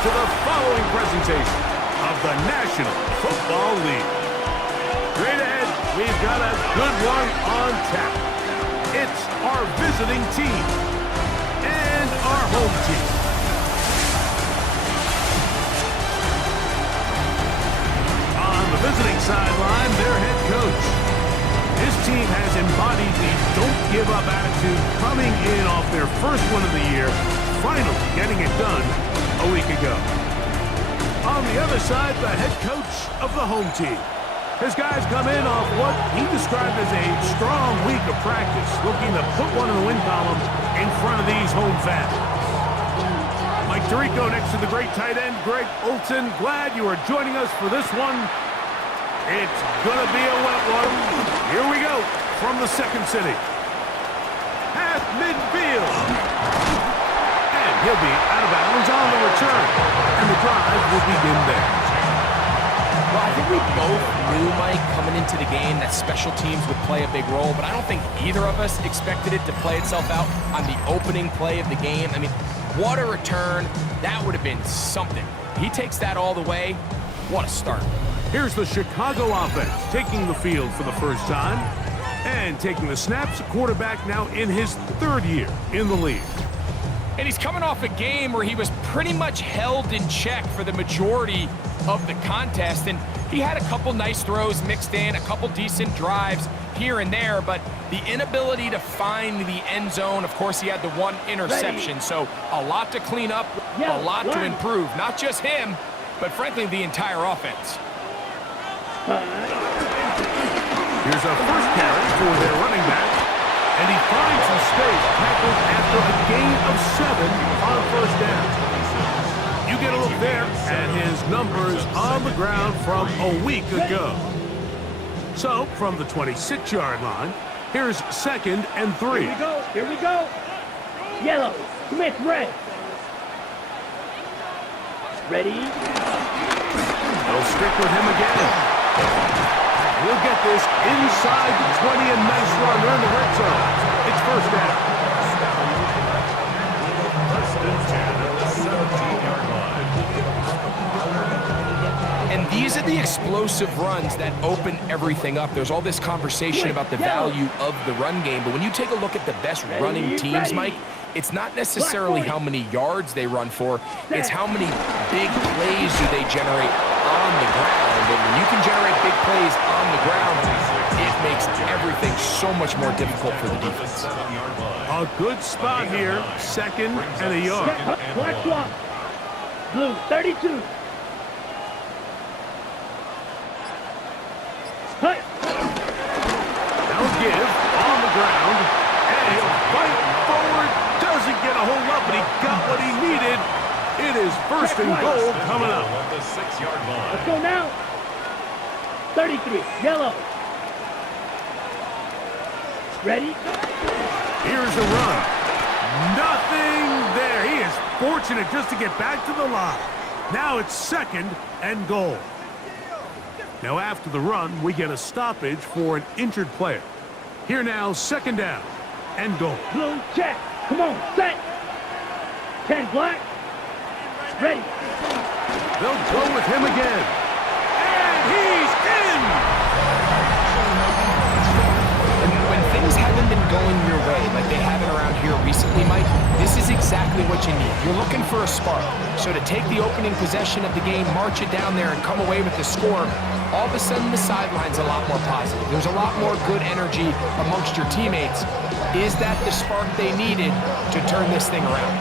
to the following presentation of the National Football League. Straight ahead, we've got a good one on tap. It's our visiting team and our home team. On the visiting sideline, their head coach. This team has embodied the don't-give-up attitude coming in off their first win of the year, finally getting it done a week ago. On the other side, the head coach of the home team. His guys come in off what he described as a strong week of practice, looking to put one in the win column in front of these home fans. Mike Tirico next to the great tight end, Greg Olson. Glad you are joining us for this one. It's going to be a wet one. Here we go from the second city. Half midfield. And he'll be out of bounds on the return. And the drive will begin there. Well, I think we both knew, Mike, coming into the game that special teams would play a big role, but I don't think either of us expected it to play itself out on the opening play of the game. I mean, what a return. That would have been something. He takes that all the way. What a start. Here's the Chicago offense taking the field for the first time and taking the snaps. A quarterback now in his third year in the league. And he's coming off a game where he was pretty much held in check for the majority of the contest. And he had a couple nice throws mixed in, a couple decent drives here and there, but the inability to find the end zone, of course, he had the one interception. So a lot to clean up, a lot to improve. Not just him, but frankly, the entire offense. Here's a first carry for their running back, and he finds some space tackled after a gain of 7 on first down. You get a look there at his numbers on the ground from a week ago. So, from the 26-yard line, here's 2nd and 3. Here we go, here we go. Yellow, Smith, red. Ready? They'll stick with him again. He'll get this inside the 20, and nice run. They're in the red zone. It's first down. And these are the explosive runs that open everything up. There's all this conversation about the value of the run game, but when you take a look at the best running teams, Mike, it's not necessarily how many yards they run for, it's how many big plays do they generate on the ground. And when you can generate big plays on the ground, it makes everything so much more difficult for the defense. A good spot here, 2nd and a yard. Black swap. Blue, 32. Now give on the ground, and he'll fight forward. Doesn't get a hold up, but he got what he needed. It is 1st and goal coming up. Let's go now. 33, yellow. Ready? Here's the run. Nothing there. He is fortunate just to get back to the line. Now it's 2nd and goal. Now after the run, we get a stoppage for an injured player. Here now, 2nd down and goal. Blue, check. Come on, set. 10 black. Ready. They'll go with him again. And he's in! And when things haven't been going your way, like they haven't around here recently, Mike, this is exactly what you need. You're looking for a spark. So to take the opening possession of the game, march it down there, and come away with the score, all of a sudden the sideline's a lot more positive. There's a lot more good energy amongst your teammates. Is that the spark they needed to turn this thing around?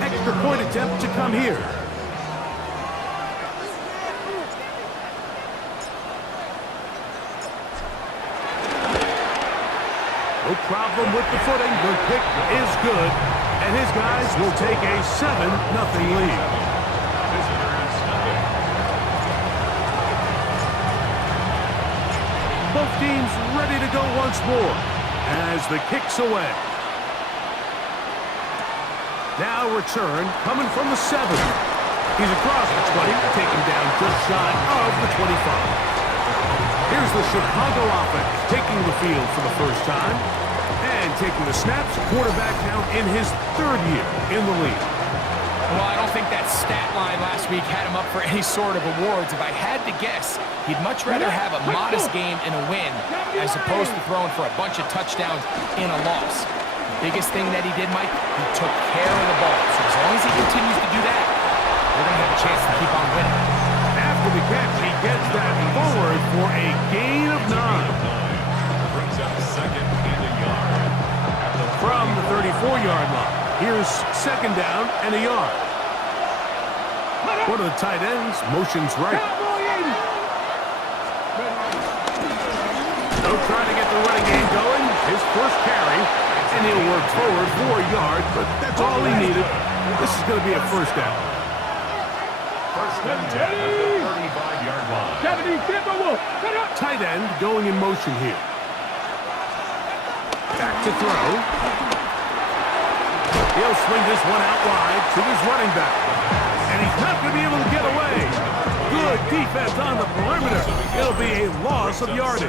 Extra point attempt to come here. No problem with the footing. The kick is good, and his guys will take a 7-0 lead. Both teams ready to go once more as the kick's away. Now return coming from the 7. He's across the 20, taken down just shy of the 25. Here's the Chicago offense taking the field for the first time and taking the snaps. Quarterback now in his 3rd year in the league. Well, I don't think that stat line last week had him up for any sort of awards. If I had to guess, he'd much rather have a modest game and a win as opposed to throwing for a bunch of touchdowns in a loss. The biggest thing that he did, Mike, he took care of the ball. So as long as he continues to do that, we're going to have a chance to keep on winning. After the catch, he gets that forward for a gain of 9. Brings up second and a yard. From the 34-yard line, here's second down and a yard. One of the tight ends motions right. So trying to get the running game going. His first carry, and he'll work forward for a yard, but that's all he needed. This is going to be a first down. First and 10 at the 35-yard line. Tight end going in motion here. Back to throw. He'll swing this one out wide to his running back. And he's not going to be able to get away. Good defense on the perimeter. It'll be a loss of yardage.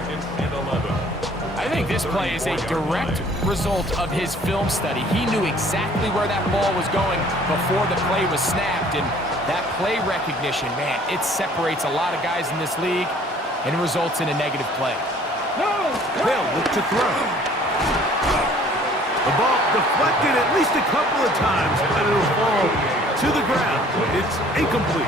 I think this play is a direct result of his film study. He knew exactly where that ball was going before the play was snapped. And that play recognition, man, it separates a lot of guys in this league and results in a negative play. They'll look to throw. The ball deflected at least a couple of times, but it'll fall to the ground. It's incomplete.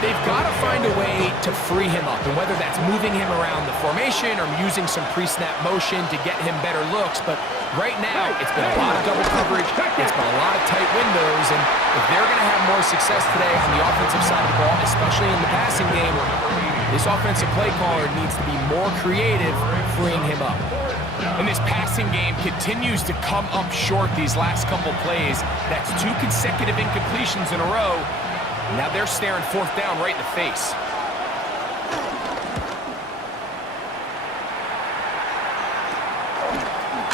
They've got to find a way to free him up, and whether that's moving him around the formation or using some pre-snap motion to get him better looks. But right now, it's been a lot of double coverage. It's been a lot of tight windows, and if they're going to have more success today on the offensive side of the ball, especially in the passing game, this offensive play caller needs to be more creative freeing him up. And this passing game continues to come up short these last couple plays. That's 2 consecutive incompletions in a row. Now they're staring fourth down right in the face.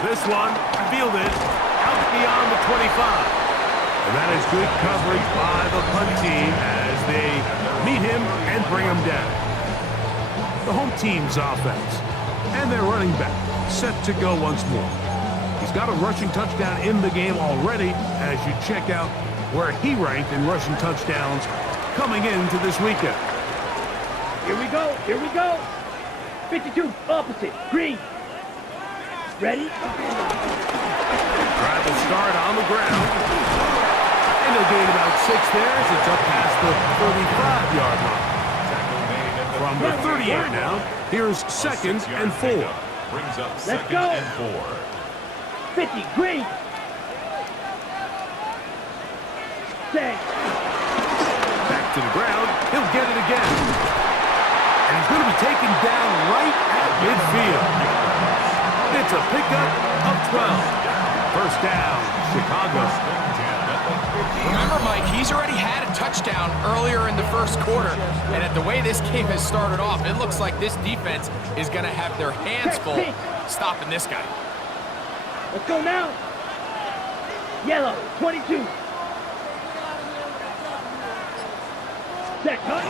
This one fielded out beyond the 25. And that is good coverage by the punt team as they meet him and bring him down. The home team's offense and their running back set to go once more. He's got a rushing touchdown in the game already as you check out where he ranked in rushing touchdowns coming into this weekend. Here we go. Here we go. 52, opposite, green. Ready? Try to start on the ground. And they'll gain about 6 there as it's up past the 35-yard line. From the 38 now, here's second and 4. Brings up Let's second go. and 4. 50, green. Set. Back to the ground. He'll get it again. And he's going to be taken down right at midfield. It's a pickup of 12. First down, Chicago. Remember, Mike, he's already had a touchdown earlier in the first quarter, and at the way this game has started off, it looks like this defense is going to have their hands full stopping this guy. Let's go now. Yellow, 22. Set, cut.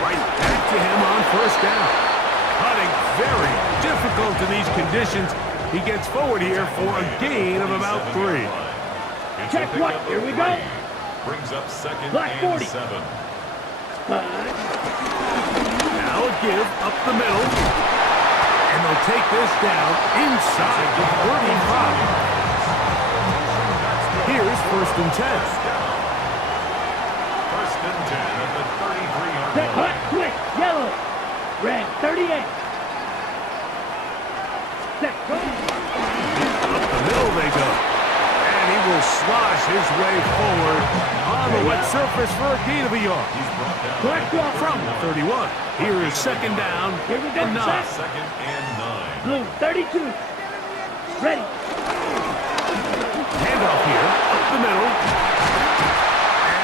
Right back to him on first down. Cutting very difficult in these conditions. He gets forward here for a gain of about 3. Check what? Here we go. Brings up second Black and 40. 7. Now a give up the middle. And they'll take this down inside the 35. Here's first and 10. First and 10 at the 33-yard Set, line. hot, quick, yellow. Red, 38. Set, go. Up the middle they go. And he will slosh his way forward on the wet surface for a gain of a yard. Correct off. From the 31. Here is second down Here we go, and 9. set. Second and 9. Blue, 32. Ready. Handoff here, up the middle.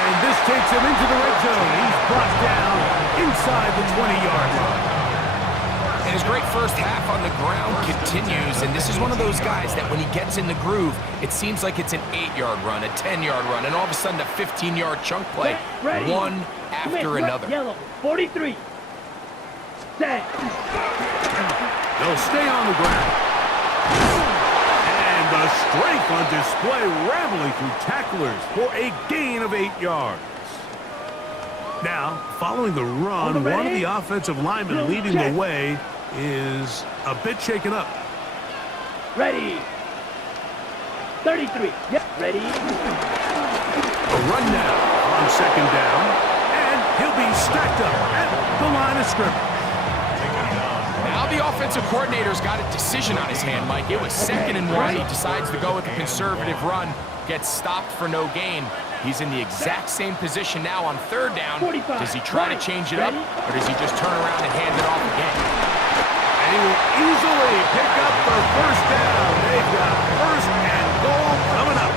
And this takes him into the red zone. He's brought down inside the 20-yard line. And his great first half on the ground continues, and this is one of those guys that when he gets in the groove, it seems like it's an 8-yard run, a 10-yard run, and all of a sudden a 15-yard chunk play, Ready. one Come in, after red, another. Yellow, 43. Set. They'll stay on the ground. And the strength on display, rambling through tacklers for a gain of 8 yards. Now, following the run, one of the offensive linemen leading the way is a bit shaken up. Ready. 33. Yep, ready. A run now on second down, and he'll be stacked up at the line of scrimmage. Now the offensive coordinator's got a decision on his hand, Mike. It was 2nd and 1. He decides to go with a conservative run, gets stopped for no gain. He's in the exact same position now on 3rd down. Does he try to change it up, or does he just turn around and hand it off again? And he will easily pick up the first down. They've got 1st and goal coming up.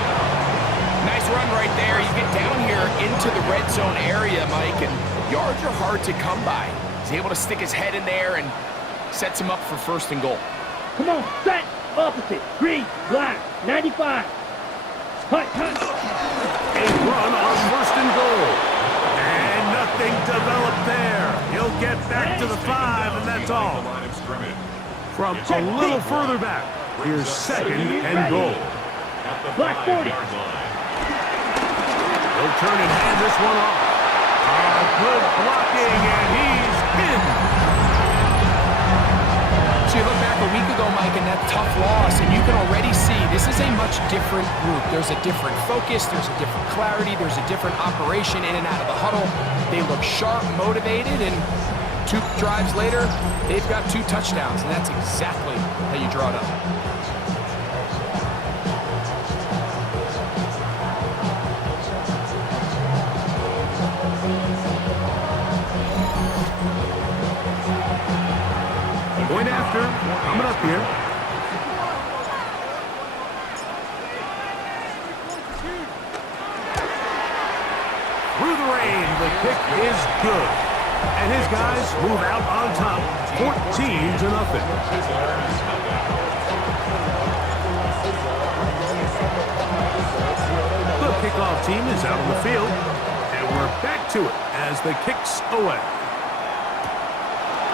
Nice run right there. You get down here into the red zone area, Mike, and yards are hard to come by. He's able to stick his head in there and sets him up for 1st and goal. Come on, set. Opposite. Green, black, 95. Hut, hut. A run on 1st and goal. And nothing developed there. He'll get back to the 5, and that's all. From a little further back, here's 2nd and goal. Black 40. He'll turn and hand this one off. Good blocking, and he's in. So you look back a week ago, Mike, and that tough loss, and you can already see this is a much different group. There's a different focus, there's a different clarity, there's a different operation in and out of the huddle. They look sharp, motivated, and 2 drives later, they've got 2 touchdowns, and that's exactly how you draw it up. Point after, coming up here. Through the rain, the kick is good. And his guys move out on top, 14-0. The kickoff team is out on the field, and we're back to it as the kick's away.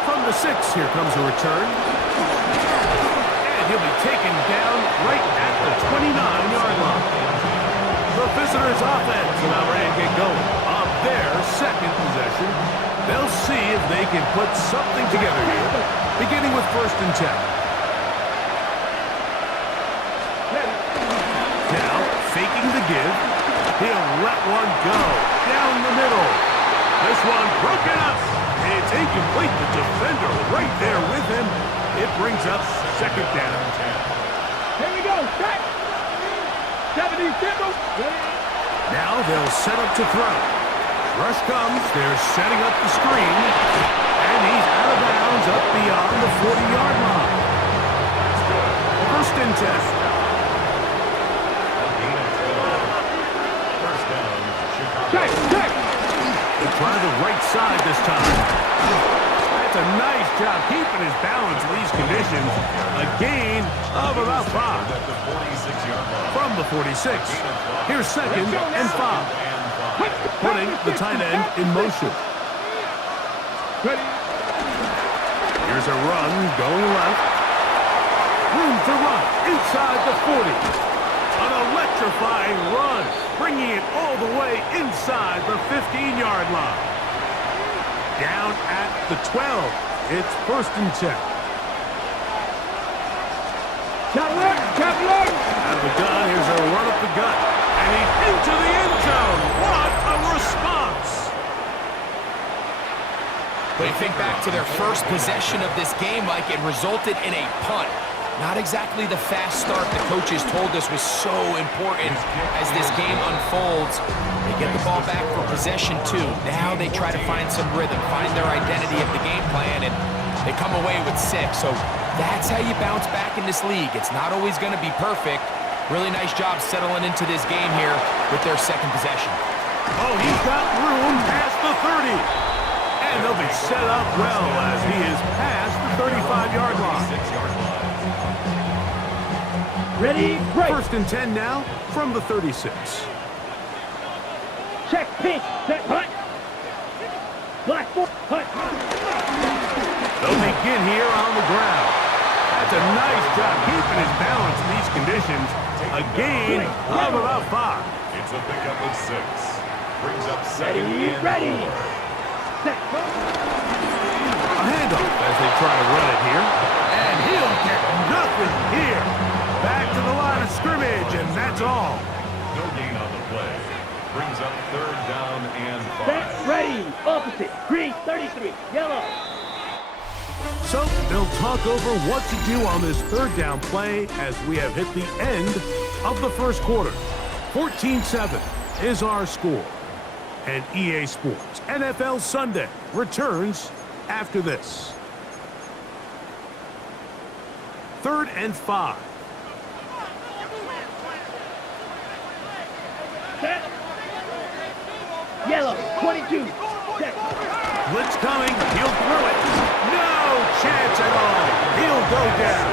From the 6, here comes a return. And he'll be taken down right at the 29-yard line. The visitors' offense about ready to get going on their 2nd possession. They'll see if they can put something together here, beginning with 1st and 10. Now, faking the give, he'll let one go down the middle. This one broken up. It's incomplete. The defender right there with him. It brings up 2nd down. Here we go. Set. 70 Timber. Now they'll set up to throw. Rush comes. They're setting up the screen. And he's out of bounds up beyond the 40-yard line. 1st and 10. Check, check. They try the right side this time. That's a nice job keeping his balance in these conditions. A gain of about 5. From the 46. Here's 2nd and 5. Putting the tight end in motion. Here's a run going left. Room to run inside the 40. An electrifying run, bringing it all the way inside the 15-yard line. Down at the 12. It's 1st and 10. Chapler. Out of the gun, here's a run up the gut. And he's into the end zone. What a response! They think back to their first possession of this game, like it resulted in a punt. Not exactly the fast start the coaches told us was so important as this game unfolds. They get the ball back for possession 2. Now they try to find some rhythm, find their identity of the game plan, and they come away with 6. So that's how you bounce back in this league. It's not always going to be perfect. Really nice job settling into this game here with their 2nd possession. Oh, he's got room past the 30. And they'll be set up well as he is past the 35-yard line. Ready, break. 1st and 10 now from the 36. Check, pitch, set, hut. Black 4, hut. They'll begin here on the ground. At does a nice job keeping his balance in these conditions. A gain of about 5. It's a pickup of 6. Brings up second Ready, and ready. 4. Set. A handoff as they try to run it here. And he'll get nothing here. Back to the line of scrimmage, and that's all. No gain on the play. Brings up 3rd down and 5. Set. Ready. Opposite. Green. 33. Yellow. So they'll talk over what to do on this 3rd down play as we have hit the end of the first quarter. 14-7 is our score. And EA Sports NFL Sunday returns after this. 3rd and 5. Set. Yellow. 22. Set. Blitz coming. He'll throw it. No chance at all. He'll go down.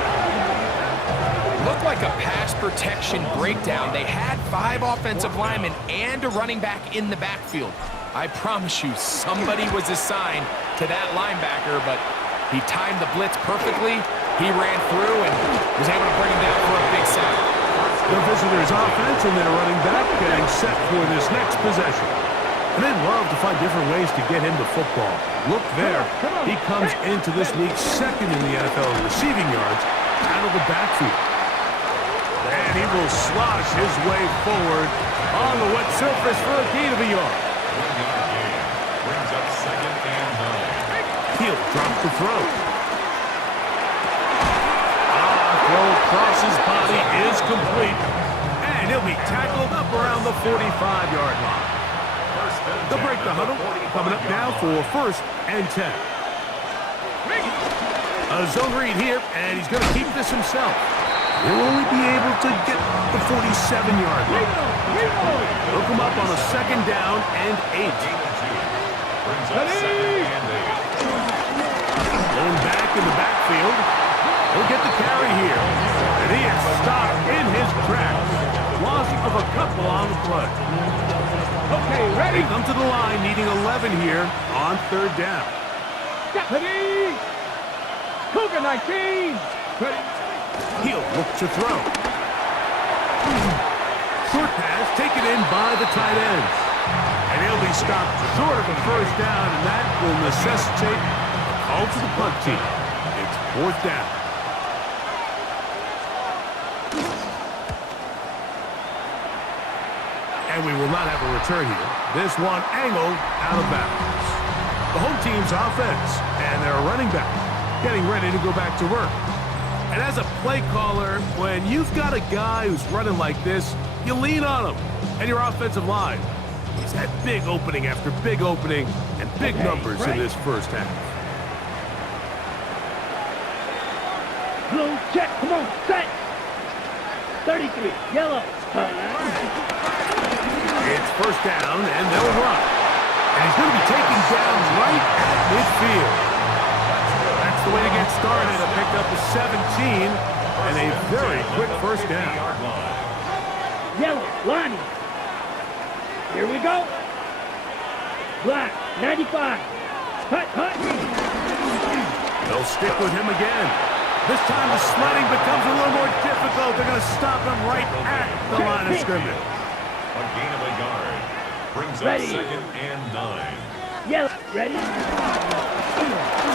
Looked like a pass protection breakdown. They had 5 offensive linemen and a running back in the backfield. I promise you, somebody was assigned to that linebacker, but he timed the blitz perfectly. He ran through and was able to bring him down for a big sack. The visitors' offense and their running back getting set for this next possession. And they'd love to find different ways to get him the football. Look there. He comes into this league 2nd in the NFL in receiving yards out of the backfield. And he will slosh his way forward on the wet surface for a gain of a yard. 1-yard gain. Brings up 2nd and 9. He'll drop the throw. Throw across his body is complete. And he'll be tackled up around the 45-yard line. They'll break the huddle. Coming up now for 1st and 10. A zone read here, and he's going to keep this himself. He'll only be able to get the 47-yard line. He'll come up on a 2nd down and 8. Brings up 2nd and 8. Going back in the backfield. He'll get the carry here. And he is stopped in his tracks. Loss of a couple on the play. Okay, ready. They come to the line needing 11 here on 3rd down. Ready. Cougar 19. Ready. He'll look to throw. Short pass taken in by the tight end. And he'll be stopped short of the 1st down, and that will necessitate a call to the punt team. It's 4th down. And we will not have a return here. This one angled out of bounds. The home team's offense and their running back getting ready to go back to work. And as a play caller, when you've got a guy who's running like this, you lean on him and your offensive line. He's had big opening after big opening and big numbers in this 1st half. Blue check. Come on. Set. 33. Yellow. It's 1st down, and they'll run. And he's going to be taken down right at midfield. That's the way to get started. A pickup of 17 and a very quick 1st down. Yellow. Lonnie. Here we go. Black. 95. Hut, hut. They'll stick with him again. This time the sledding becomes a little more difficult. They're going to stop him right at the line of scrimmage. A gain of a yard. Brings up Ready. 2nd and 9. Yellow. Ready.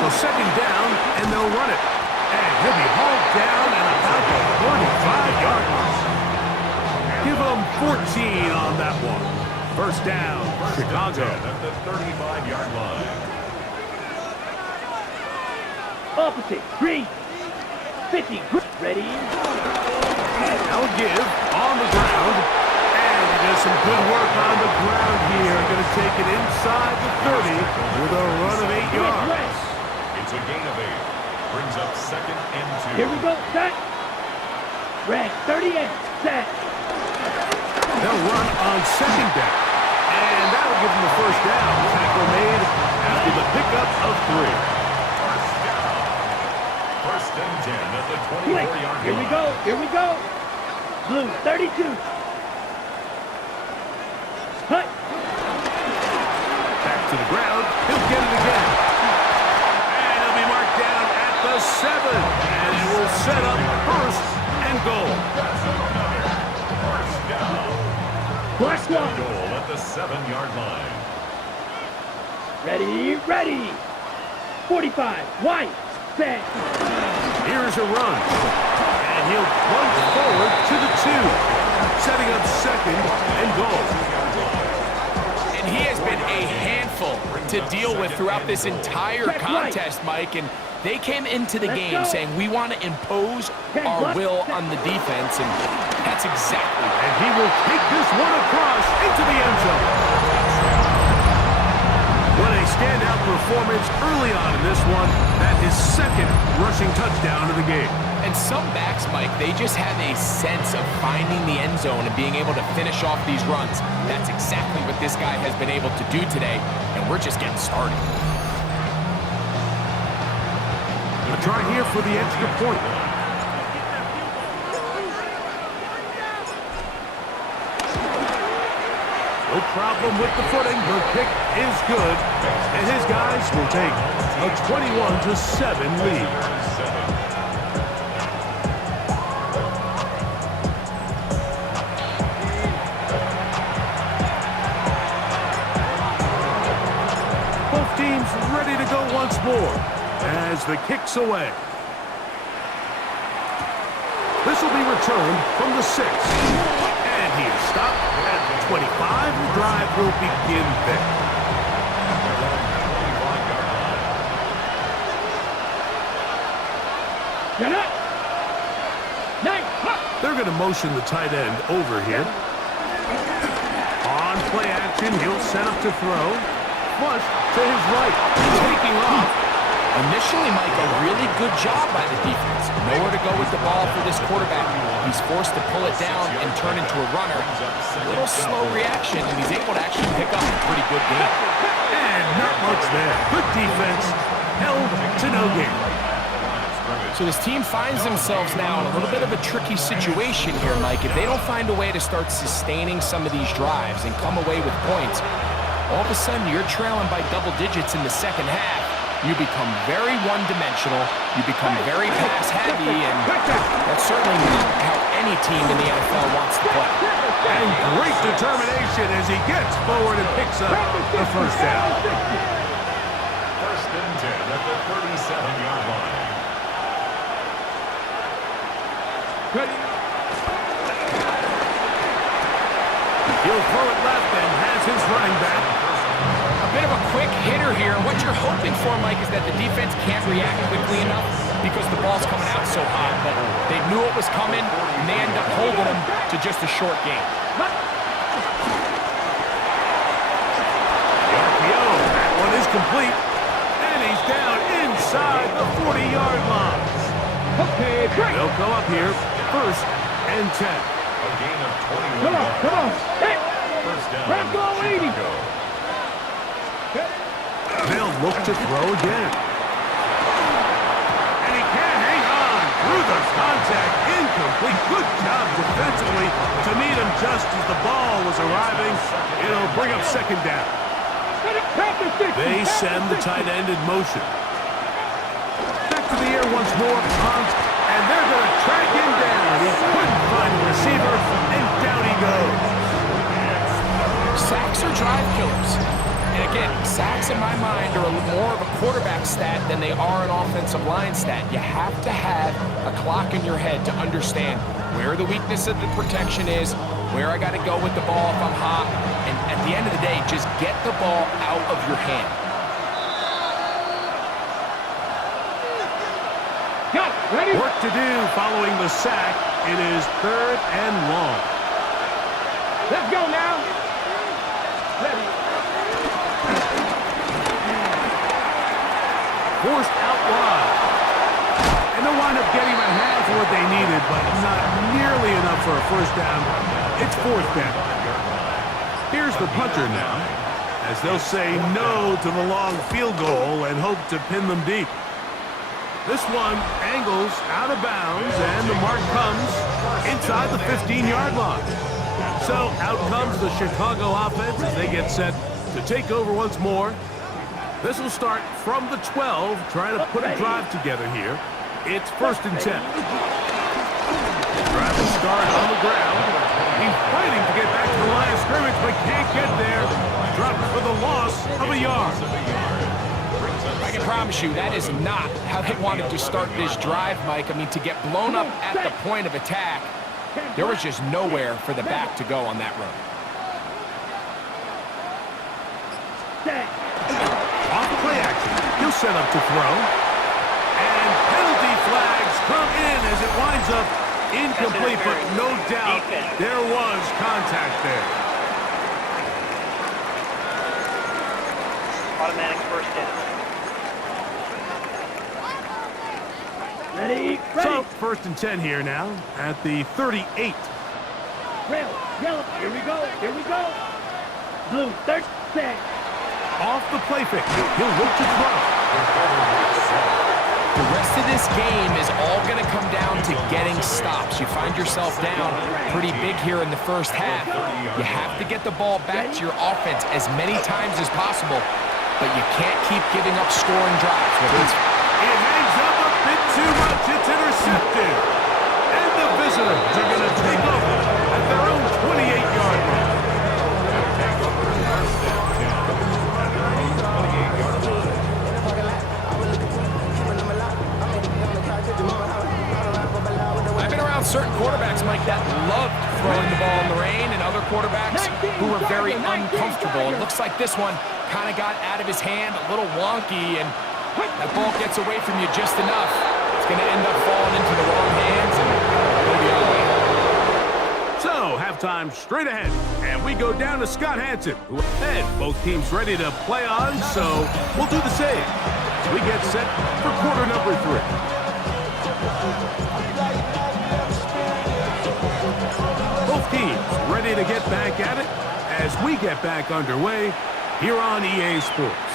So 2nd down, and they'll run it. And he'll be hauled down at about the 45-yard line. Give them 14 on that one. 1st down, Chicago. At the 35-yard line. Opposite. Green. 50. Ready. Now a give on the ground. And he does some good work on the ground here. Going to take it inside the 30 with a run of 8 yards. It's a gain of 8. Brings up 2nd and 2. Here we go. Set. Red. 38. Set. They'll run on 2nd down. And that'll give them the 1st down. Tackle made after the pickup of 3. 1st and 10 at the Quick. 24-yard line. Here we go. Here we go. Blue. 32. Hut. Back to the ground. He'll get it again. And he'll be marked down at the 7. And it will set field goal. First down. Black First one. goal at the 7-yard line. Ready, ready. 45, white, set. Here's a run. And he'll plunge forward to the 2, setting up second and goal. And he has been a handful to deal with throughout this entire contest, Mike. And they came into the game saying, we want to impose our will on the defense, and that's exactly. And he will take this one across into the end zone. What a standout performance early on in this one. That is second rushing touchdown of the game. And some backs, Mike, they just have a sense of finding the end zone and being able to finish off these runs. That's exactly what this guy has been able to do today, and we're just getting started. A try here for the extra point. No problem with the footing. The kick is good, and his guys will take a 21-7 lead. Both teams ready to go once more as the kick's away. This will be returned from the 6. And he is stopped at the 25. The drive will begin there. Get up. Nice. They're going to motion the tight end over here. On play action, he'll set up to throw. Flush to his right. Taking off. Initially, Mike, a really good job by the defense. Nowhere to go with the ball for this quarterback. He's forced to pull it down and turn into a runner. A little slow reaction, and he's able to actually pick up a pretty good game. And not much there. Good defense. Held to no gain. So this team finds themselves now in a little bit of a tricky situation here, Mike. If they don't find a way to start sustaining some of these drives and come away with points, all of a sudden you're trailing by double digits in the second half. You become very one-dimensional, you become very pass-heavy, and that's certainly not how any team in the NFL wants to play. And great determination as he gets forward and picks up the first down. First and 10 at the 37-yard line. Ready. He'll throw it left and has his running back. A bit of a quick hitter here. What you're hoping for, Mike, is that the defense can't react quickly enough because the ball's coming out so hot. But they knew it was coming, and they end up holding them to just a short game. The RPO, that one is complete. And he's down inside the 40-yard line. Okay, great. They'll go up here, first and 10. A gain of 21 Come on, yards. come on. Hey. First down. Bronco 80. Chicago. They'll look to throw again. And he can't hang on through the contact. Incomplete. Good job defensively to meet him just as the ball was arriving. It'll bring up second down. They send the tight end in motion. Back to the air once more. And they're going to track him down. He couldn't find a receiver, and down he goes. Sacks are drive killers. And again, sacks in my mind are more of a quarterback stat than they are an offensive line stat. You have to have a clock in your head to understand where the weakness of the protection is, where I got to go with the ball if I'm hot, and at the end of the day, just get the ball out of your hand. Got it. Ready? Work to do following the sack. It is third and long. Let's go now. Ready. Forced out wide. And they'll wind up getting about half of what they needed, but not nearly enough for a first down. It's fourth down. Here's the punter now, as they'll say no to the long field goal and hope to pin them deep. This one angles out of bounds, and the mark comes inside the 15-yard line. So out comes the Chicago offense as they get set to take over once more. This will start from the 12, trying to put a drive together here. It's first and 10. can't get there. Dropped for the loss of a yard. I can promise you that is not how they wanted to start this drive, Mike. I mean, to get blown up at the point of attack, there was just nowhere for the back to go on that run. Off play action. He'll set up to throw. And penalty flags come in as it winds up incomplete, but no doubt there was contact there. Automatic first down. Ready? So, first and 10 here now at the 38. Red, yellow, here we go, here we go. Blue, third, set. Off the play fake. He'll look to throw. The rest of this game is all going to come down to getting stops. You find yourself down pretty big here in the first half. You have to get the ball back to your offense as many times as possible, but you can't keep giving up scoring drives. It hangs up a bit too much. It's intercepted. And the visitors are going to take over at their own 28-yard line. I've been around certain quarterbacks, Mike, that loved throwing the ball in the rain, and other quarterbacks who were very uncomfortable. It looks like this one kind of got out of his hand, a little wonky, and that ball gets away from you just enough. It's going to end up falling into the wrong hands and go the other way. So, halftime straight ahead, and we go down to Scott Hansen, who had both teams ready to play on, so we'll do the same. So we get set for quarter number 3. Both teams ready to get back at it as we get back underway here on EA Sports.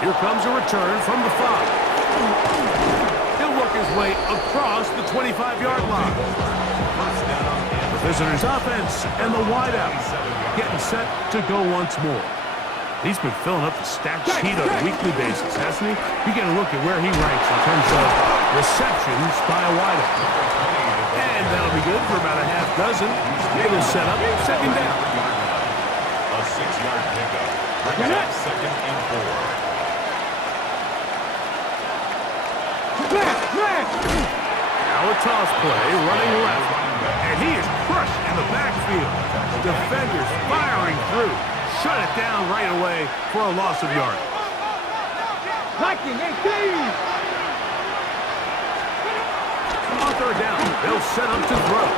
Here comes a return from the 5. He'll work his way across the 25-yard line. The visitors' offense and the wideout getting set to go once more. He's been filling up the stat sheet on a weekly basis, hasn't he? You get a look at where he ranks in terms of receptions by a wideout. And that'll be good for about a half dozen. It'll set up second down. A 6-yard pickup. Brings up second and 4. Now a toss play, running left. And he is crushed in the backfield. Defenders firing through. Shut it down right away for a loss of yardage. On third down, they'll set up to throw.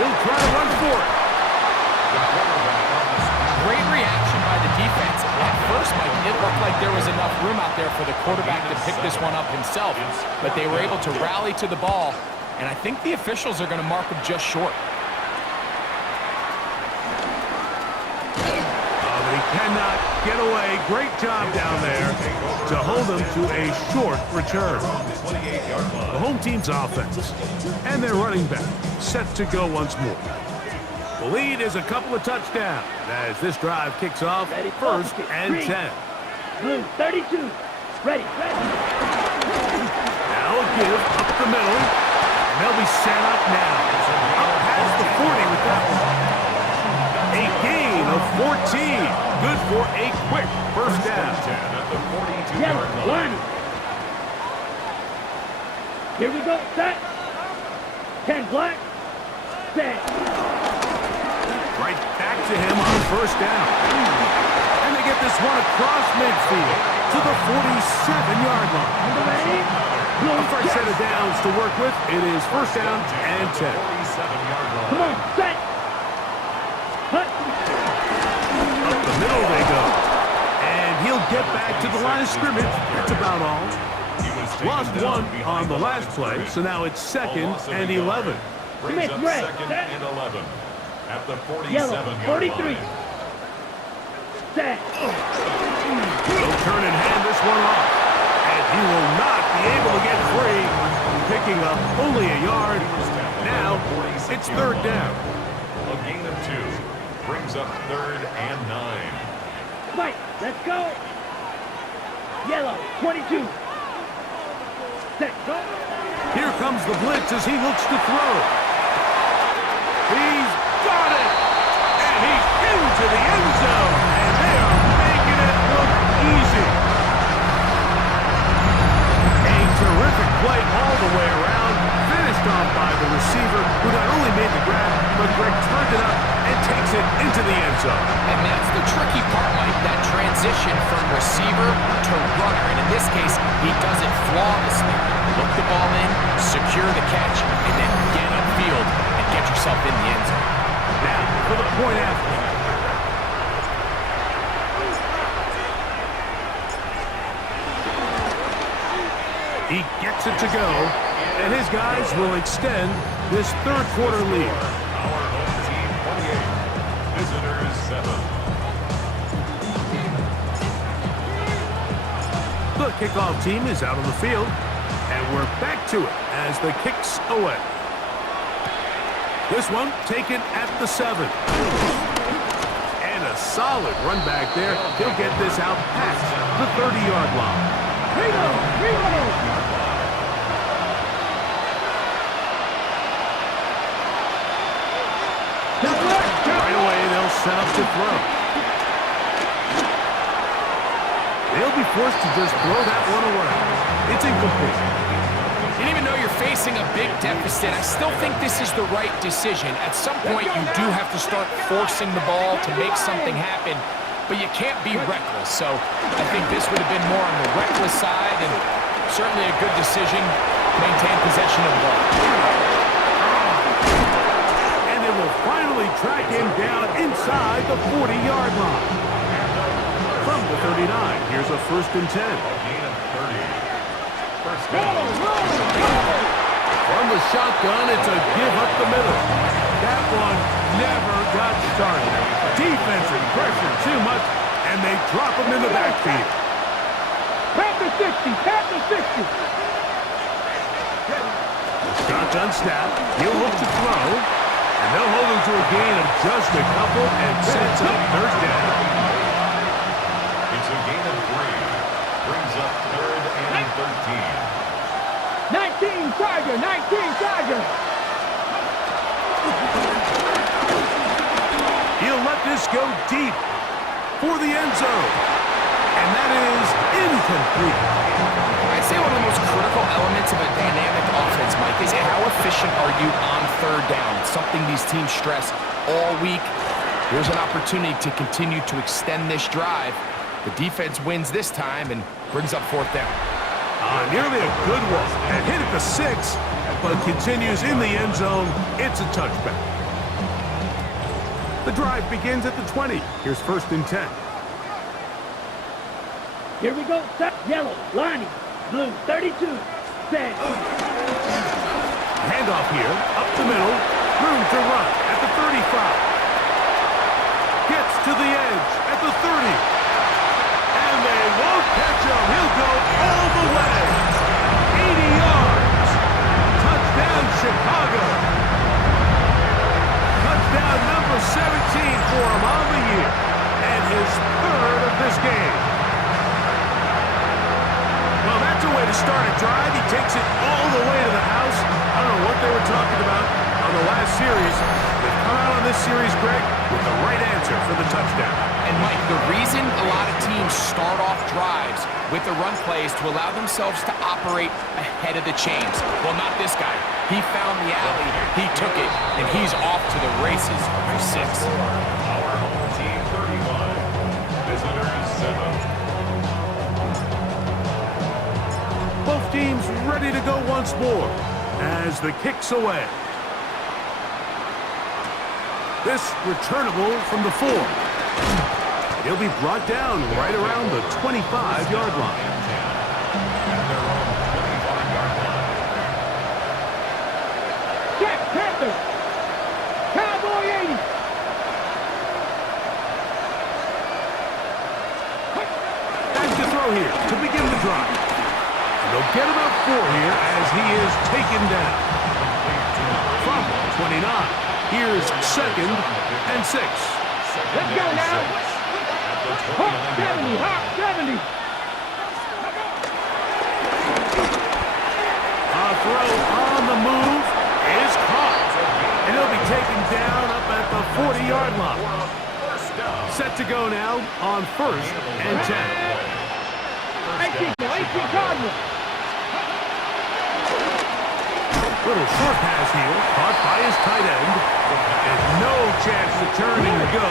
He'll try to run for it. Great reaction by the defense. At first, Mike, it looked like there was enough room out there for the quarterback to pick this one up himself, but they were able to rally to the ball, and I think the officials are going to mark him just short. But he cannot get away. Great job down there to hold him to a short return. The home team's offense and their running back set to go once more. The lead is a couple of touchdowns as this drive kicks off first and 10. Blue, 32. Ready. Now a give up the middle, and they'll be set up now. Up past the 40 with that one. A gain of 14. Good for a quick first down. At the 42-yard Yellow, line. line. Here we go, set. 10 black. Set. Right back to him on first down. And they get this one across midfield to the 47-yard line. A fresh set of downs to work with. It is first down and 10. 47-yard line. Come on, set. Hut. Up the middle they go. And he'll get back to the line of scrimmage. That's about all. Lost one on the last play, so now it's second and 11. Brings up Red, second set. and 11. At the Yellow, 47-yard 43. line. Set. He'll turn and hand this one off. And he will not be able to get free. Picking up only a yard. Now it's third down. A gain of 2. Brings up third and 9. Mike, let's go. Yellow, 22. Set, go. Here comes the blitz as he looks to throw. He's got it! And he's into the play all the way around, finished off by the receiver, who not only made the grab, but Greg turned it up and takes it into the end zone. And that's the tricky part, Mike, that transition from receiver to runner. And in this case, he does it flawlessly. Look the ball in, secure the catch, and then get upfield and get yourself in the end zone. Now, for the point after. He gets it to go, and his guys will extend this third quarter lead. Our home team 28, visitors 7. The kickoff team is out on the field, and we're back to it as the kick's away. This one taken at the 7. And a solid run back there. He'll get this out past the 30-yard line. Right away, they'll set up to throw. They'll be forced to just throw that one away. It's incomplete. And even though you're facing a big deficit, I still think this is the right decision. At some point, you do have to start forcing the ball to make something happen, but you can't be reckless. So I think this would have been more on the reckless side, and certainly a good decision to maintain possession of the ball. And they will finally track him down inside the 40-yard line. From the 39, here's a 1st and 10. Gain of 30. First down. From the shotgun, it's a give up the middle. That one never got started. Defensive pressure too much, and they drop him in the backfield. Past the 60, past the 60. Shotgun snap, he'll look to throw, and they'll hold him to a gain of just a couple and sets up 3rd down. It's a gain of 3. Brings up 3rd and 13. 19 Tiger, 19 Tiger. He'll let this go deep for the end zone, and that is incomplete. I'd say one of the most critical elements of a dynamic offense, Mike, is how efficient are you on 3rd down? It's something these teams stress all week. Here's an opportunity to continue to extend this drive. The defense wins this time and brings up 4th down. Nearly a good one. And hit at the 6, but continues in the end zone. It's a touchback. The drive begins at the 20. Here's 1st and 10. Here we go. Yellow, Lonnie, blue, 32. Set. Handoff here, up the middle. Room to run at the 35. Gets to the edge at the 30. And they won't catch him. He'll go all the way. 80 yards. Touchdown, Chicago. Touchdown number 17 for him on the year. And his 3rd of this game. Well, that's a way to start a drive. He takes it all the way to the house. I don't know what they were talking about on the last series. They've come out on this series, Greg, with the right answer for the touchdown. And Mike, the reason a lot of teams start off drives with the run plays to allow themselves to operate ahead of the chains. Well, not this guy. He found the alley, he took it, and he's off to the races for 6. Our home team 31, visitors 7. Both teams ready to go once more as the kick's away. This returnable from the 4. He'll be brought down right around the 25-yard line. At their own 25-yard line. Jack Panther. Cowboy 80. Back to throw here to begin the drive. And they'll get about 4 here as he is taken down. From 29. Here's 2nd and 6. Let's go now. Hawk 70, Hawk 70. A throw on the move is caught. And he'll be taken down up at the 40-yard line. Set to go now on 1st and 10. 18 Cardinals. Little short pass here, caught by his tight end. And no chance to turn and go.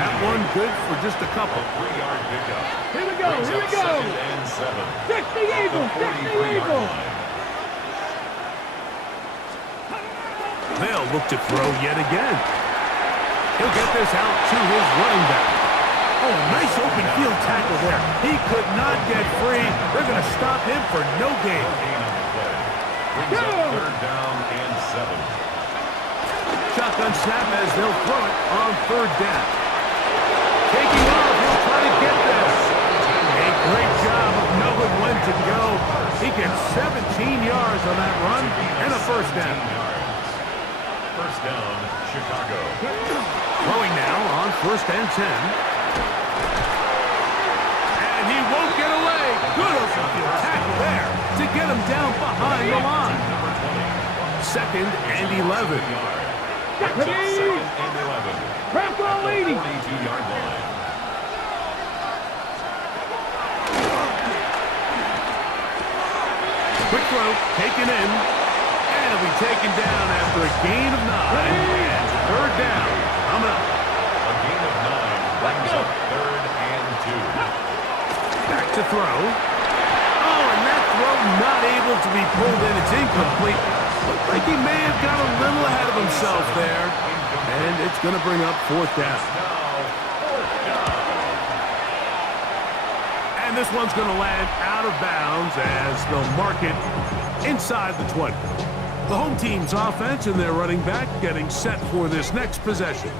That one good for just a couple. 3-yard pickup. Here we go, here we go. Second and 7. Fix the Eagles, fix the 43-yard Eagles. line. They'll look to throw yet again. He'll get this out to his running back. Oh, nice open field tackle there. He could not get free. They're going to stop him for no gain. Gain on the play. Brings up 3rd down and 7. Shotgun snap as they'll throw it on 3rd down. Taking off, he'll try to get this. A great job of knowing when to go. He gets 17 yards on that run and a 1st down. First down, Chicago. Throwing now on 1st and 10. And he won't get away. Good open field tackle there to get him down behind the line. Number 20. 2nd and 11. Second and 11. Crack all 80. 42-yard line. Quick throw, taken in, and it'll be taken down after a gain of 9. And 3rd down, coming up. A gain of 9 brings up 3rd and 2. Back to throw. Oh, and that throw not able to be pulled in. It's incomplete. Looked like he may have got a little ahead of himself there. And it's going to bring up 4th down. And this one's going to land out of bounds as they'll mark it inside the 20. The home team's offense and their running back getting set for this next possession.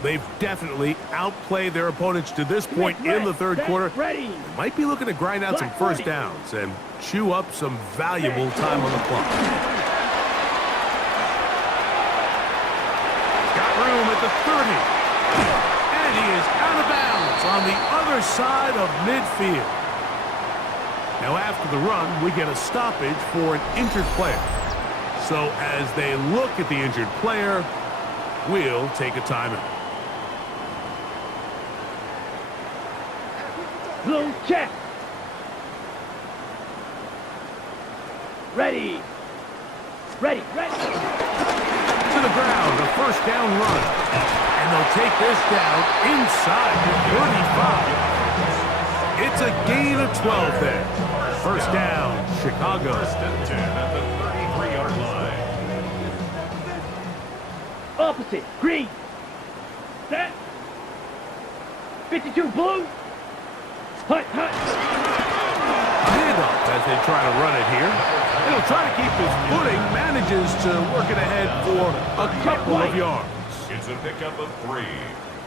They've definitely outplayed their opponents to this point in the 3rd quarter. Ready. They might be looking to grind out some 1st downs and chew up some valuable time on the clock. Got room at the 30. And he is out of bounds on the other side of midfield. Now after the run, we get a stoppage for an injured player. So as they look at the injured player, we'll take a timeout. Blue check. Ready. Ready, ready. To the ground, a 1st down run. And they'll take this down inside the 35. It's a gain of 12 there. 1st down, Chicago. 1st and 10 at the 33-yard line. Opposite, green. Set. 52, blue. Hut, hut. Handoff as they try to run it here. He'll try to keep his footing, manages to work it ahead for a couple of yards. It's a pickup of 3.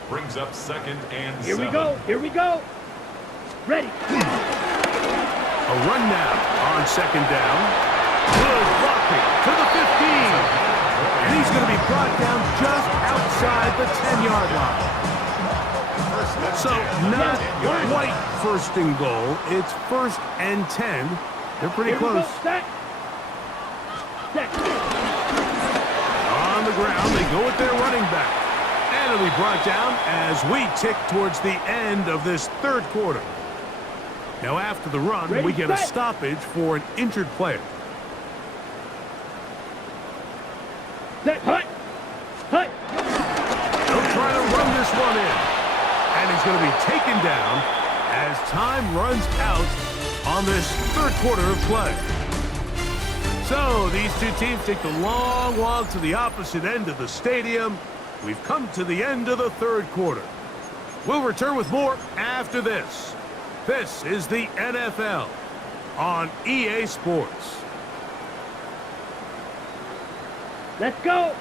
Brings up 2nd and 7. Here we go, here we go. Ready. A run now on 2nd down. Good blocking to the 15. And he's going to be brought down just outside the 10-yard line. So not quite 1st and goal. It's 1st and 10. They're pretty Here we close. go. Set. Set. On the ground, they go with their running back. And it'll be brought down as we tick towards the end of this 3rd quarter. Now after the run, Ready, we get a set. stoppage for an injured player. Set. Hut. Hut. They'll try to run this one in. And he's going to be taken down as time runs out on this 3rd quarter of play. So these two teams take the long walk to the opposite end of the stadium. We've come to the end of the 3rd quarter. We'll return with more after this. This is the NFL on EA Sports. Let's go.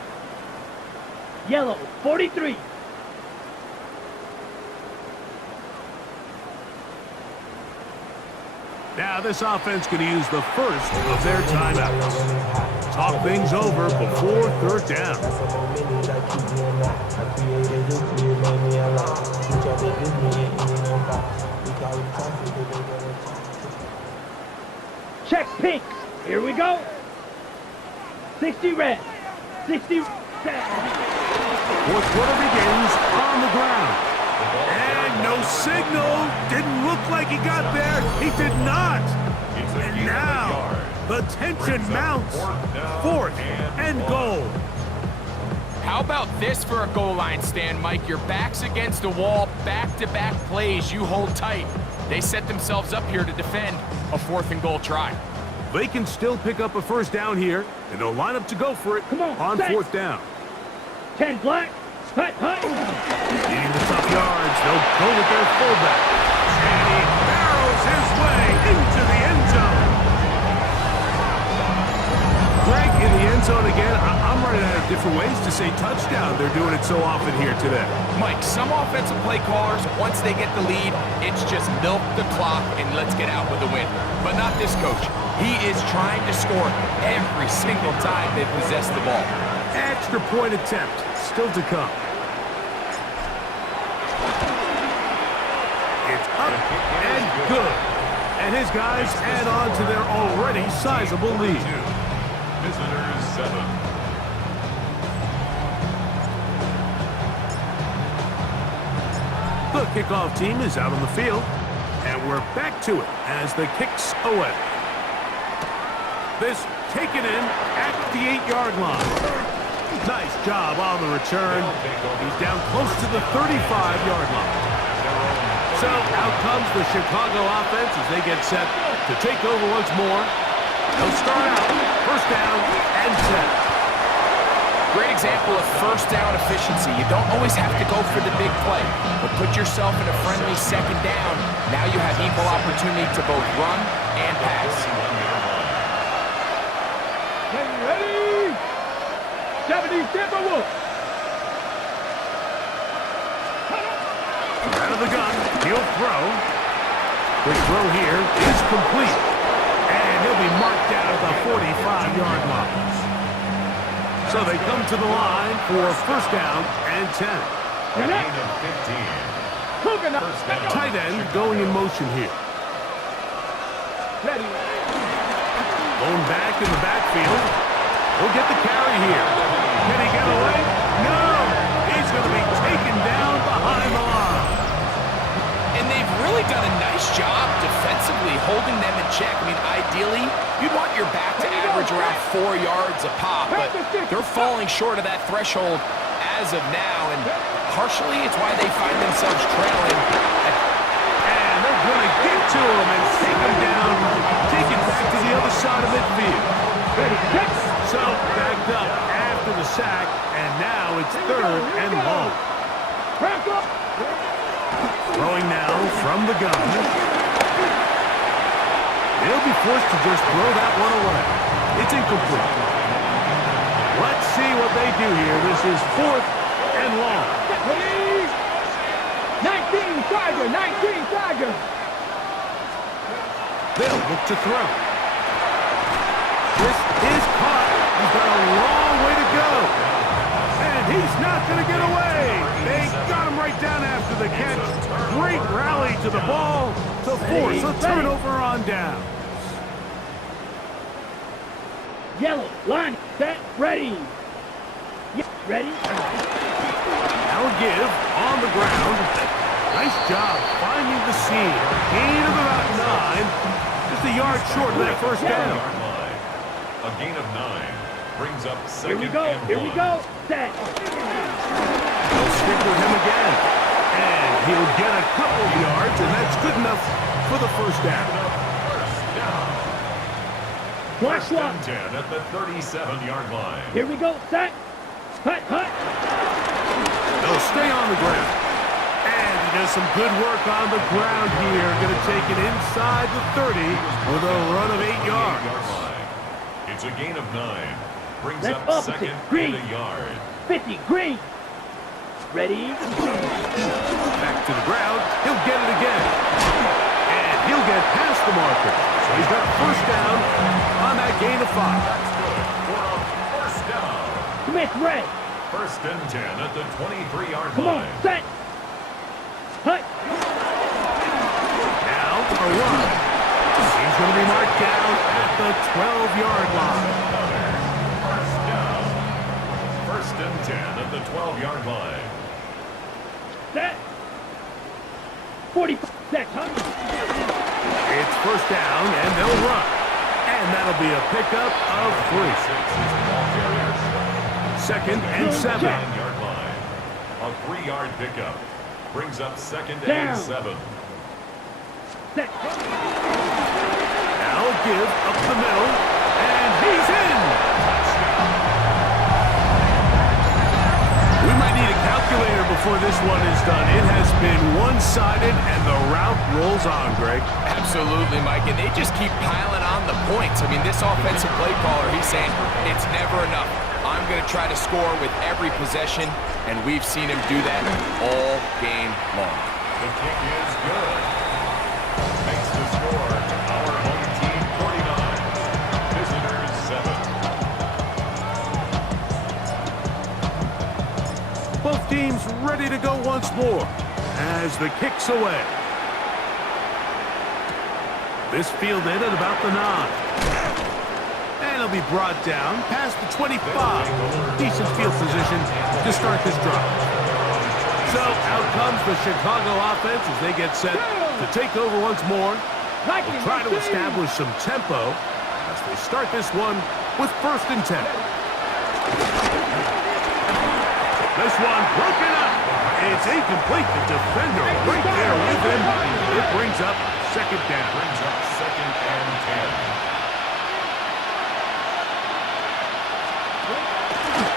Yellow, 43. Now this offense going to use the first of their timeouts. Talk things over before 3rd down. Check pink. Here we go. 60 red. 60 red. 4th quarter begins on the ground. And no signal. Didn't look like he got there. He did not. And now The tension mounts. Fourth and goal. How about this for a goal line stand, Mike? Your back's against a wall, back-to-back plays, you hold tight. They set themselves up here to defend a 4th and goal try. They can still pick up a first down here, and they'll line up to go for it. Come on, 4th down. 10 black. Hut, hut. Needing the tough yards, they'll go with their fullback. And he barrels his way into the end zone. Greg in the end zone again. I'm running out of different ways to say touchdown. They're doing it so often here today. Mike, some offensive play callers, once they get the lead, it's just milk the clock and let's get out with a win. But not this coach. He is trying to score every single time they possess the ball. Extra point attempt still to come. It's up and good. And his guys add on to their already sizable lead. Visitors 7. The kickoff team is out on the field, and we're back to it as the kick's away. This taken in at the 8-yard line. Nice job on the return. He's down close to the 35-yard line. So out comes the Chicago offense as they get set to take over once more. They'll start out first down and 10. Great example of first down efficiency. You don't always have to go for the big play, but put yourself in a friendly second down. Now you have equal opportunity to both run and pass. Ready? 70 Timberwolves. Out of the gun, he'll throw. Quick throw here is complete. And he'll be marked down at the 45-yard line. So they come to the line for first down and 10. A gain of 15. First down. Tight end going in motion here. Ready. Going back in the backfield. He'll get the carry here. Can he get away? No! He's going to be taken down behind the line. And they've really done a nice job defensively holding them in check. I mean, ideally, you'd want your back to average around 4 yards a pop, but they're falling short of that threshold as of now, and partially it's why they find themselves trailing. And they're going to get to him and take him down, take it back to the other side of midfield. So backed up after the sack, and now it's 3rd and long. Throwing now from the gun. They'll be forced to just throw that one away. It's incomplete. Let's see what they do here. This is 4th and long. 19 Tiger, 19 Tiger. They'll look to throw. This is caught. He's got a long way to go. And he's not going to get away. They got him right down after the catch. Great rally to the ball to force a turnover on down. Yellow, line, set, ready. Ready? Now give on the ground. Nice job finding the seam. Gain of about 9. Just a yard short of that first down. A gain of 9 brings up Here second we go, and 1. here we go. Set. They'll stick with him again. And he'll get a couple of yards, and that's good enough for the first down. First down. Black First one. and 10 at the 37-yard line. Here we go. Set. Hut, hut. They'll stay on the ground. And he does some good work on the ground here. Going to take it inside the 30 with a run of 8 yards. It's a gain of 9. Brings That's up opposite. second Green. and a yard. 50, green. Ready? Back to the ground. He'll get it again. And he'll get past the marker. So he's got a first down on that gain of 5. That's good for a first down. Smith, red. First and 10 at the 23-yard Come on, line. set. Hut. Now a run. He's going to be marked down at the 12-yard line. First down. First and 10 at the 12-yard line. Set. 40 set, huh? It's first down, and they'll run. And that'll be a pickup of 3. 2nd and 7. 9-yard line. A 3-yard pickup brings up 2nd and 7. Set. Now give up the middle, and he's in. We might need a calculator before this one is done. It has been one-sided, and the route rolls on, Greg. Absolutely, Mike, and they just keep piling on the points. I mean, this offensive play caller, he's saying it's never enough. I'm going to try to score with every possession, and we've seen him do that all game long. The kick is good. Makes the score our home team 49, visitors 7. Both teams ready to go once more as the kick's away. This fielded at about the 9. And it'll be brought down past the 25. Decent field position to start this drive. So out comes the Chicago offense as they get set to take over once more. They'll try to establish some tempo as they start this one with 1st and 10. This one broken up. It's incomplete. The defender right there with him. It brings up 2nd down. Brings up 2nd and 10.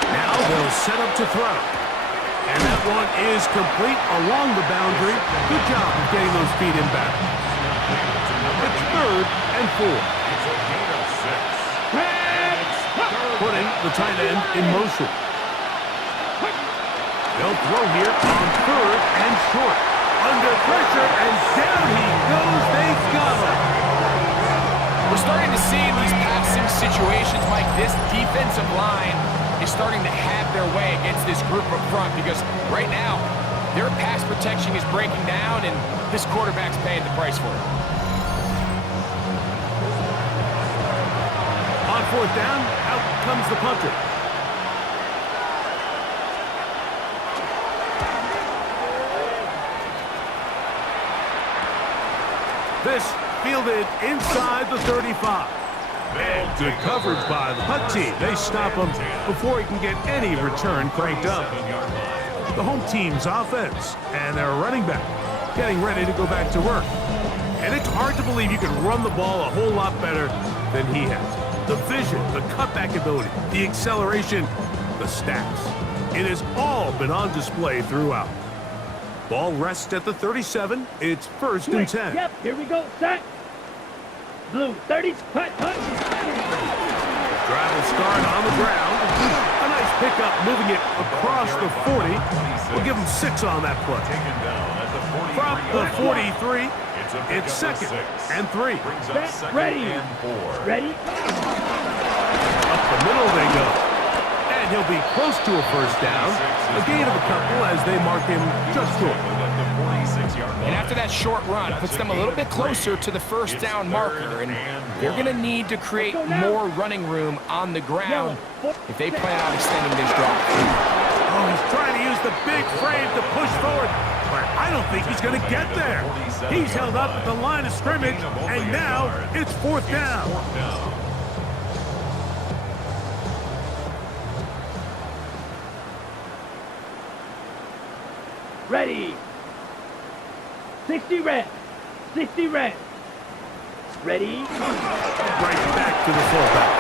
Now they'll set up to throw. And that one is complete along the boundary. Good job of getting those feet in back. It's 3rd and 4. It's a gain of 6. Putting the tight end in motion. They'll throw here on 3rd and short. Under pressure, and down he goes. They've got him. We're starting to see in these passing situations, Mike, this defensive line is starting to have their way against this group up front because right now, their pass protection is breaking down, and this quarterback's paying the price for it. On 4th down, out comes the punter. This fielded inside the 35. And good coverage by the punt team. They stop him before he can get any return cranked up. The home team's offense and their running back getting ready to go back to work. And it's hard to believe you can run the ball a whole lot better than he has. The vision, the cutback ability, the acceleration, the stats. It has all been on display throughout. Ball rests at the 37. It's 1st and 10. Yep, here we go. Set. Blue, 30. Cut. Drive will start on the ground. A nice pickup moving it across the 40. We'll give him 6 on that play. From the 43, it's 2nd and 3. Set. Ready. Ready. Up the middle they go. And he'll be close to a 1st down. A gain of a couple as they mark him just short. And after that short run, puts them a little bit closer to the 1st down marker, and they're going to need to create more running room on the ground if they plan on extending this drive. Oh, he's trying to use the big frame to push forward, but I don't think he's going to get there. He's held up at the line of scrimmage, and now it's 4th down. Ready. 60 red. 60 red. Ready. Right back to the fullback.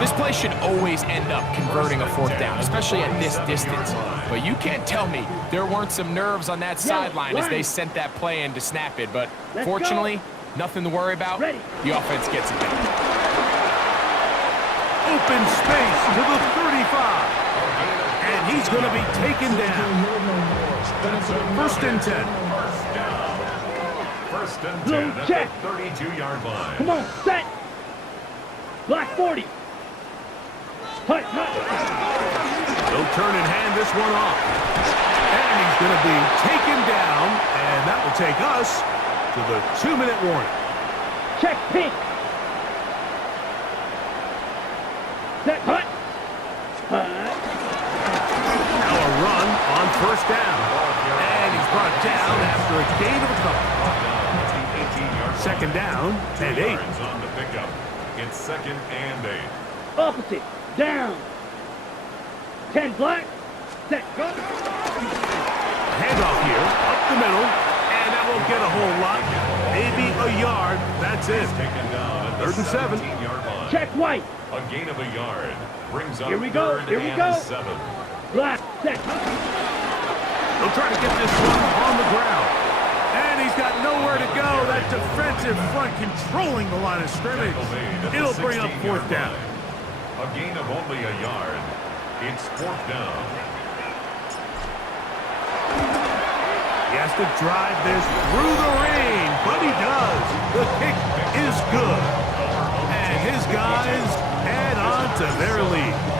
This play should always end up converting a 4th down, especially at this distance. But you can't tell me there weren't some nerves on that sideline as they sent that play in to snap it. But fortunately, nothing to worry about. The offense gets it done. Open space to the 35. And he's going to be taken down. 1st and 10. 1st and 10 Blue at check. the 32-yard line. Come on, set. Black 40. Hut. They'll turn and hand this one off. And he's going to be taken down, and that will take us to the 2-minute warning. Check pink. Set. Hut. Now a run on 1st down. And he's brought down after a gain of a couple. Brought down at the 18-yard line. Second down 2 and 8. yards on the pickup. It's second and 8. Opposite. Down. 10 black. Set. Go. Handoff here, up the middle, and that won't get a whole lot. Maybe a yard. That's it. Taken down at the 3rd and 7. 17-yard line. Check white. A gain of a yard. Brings up Here we go, 3rd here we and go. 7. Black. Set. They'll try to get this one on the ground. And he's got nowhere to go. That defensive front controlling the line of scrimmage. It'll bring up 4th down. A gain of only a yard. It's 4th down. He has to drive this through the rain, but he does. The kick is good. And his guys head on to their lead.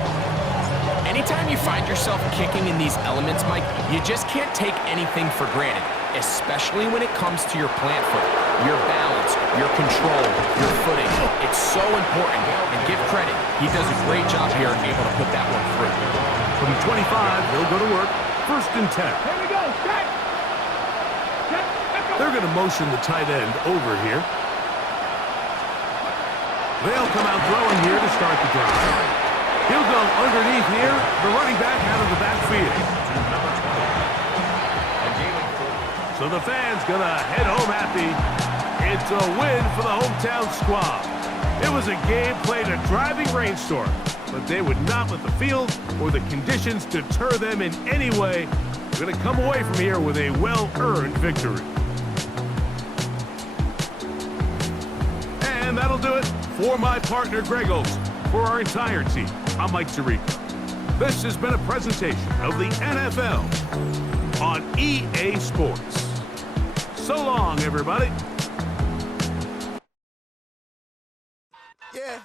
Anytime you find yourself kicking in these elements, Mike, you just can't take anything for granted, especially when it comes to your plant foot, your balance, your control, your footing. It's so important, and give credit. He does a great job here able to put that one through. From 25, they'll go to work. 1st and 10. Here we go. Set. They're going to motion the tight end over here. They'll come out throwing here to start the drive. He'll go underneath here, the running back out of the backfield. So the fans going to head home happy. It's a win for the hometown squad. It was a game played in a driving rainstorm, but they would not let the field or the conditions deter them in any way. They're going to come away from here with a well-earned victory. And that'll do it for my partner, Greg Olson. For our entire team, I'm Mike Tirico. This has been a presentation of the NFL on EA Sports. So long, everybody. Yeah.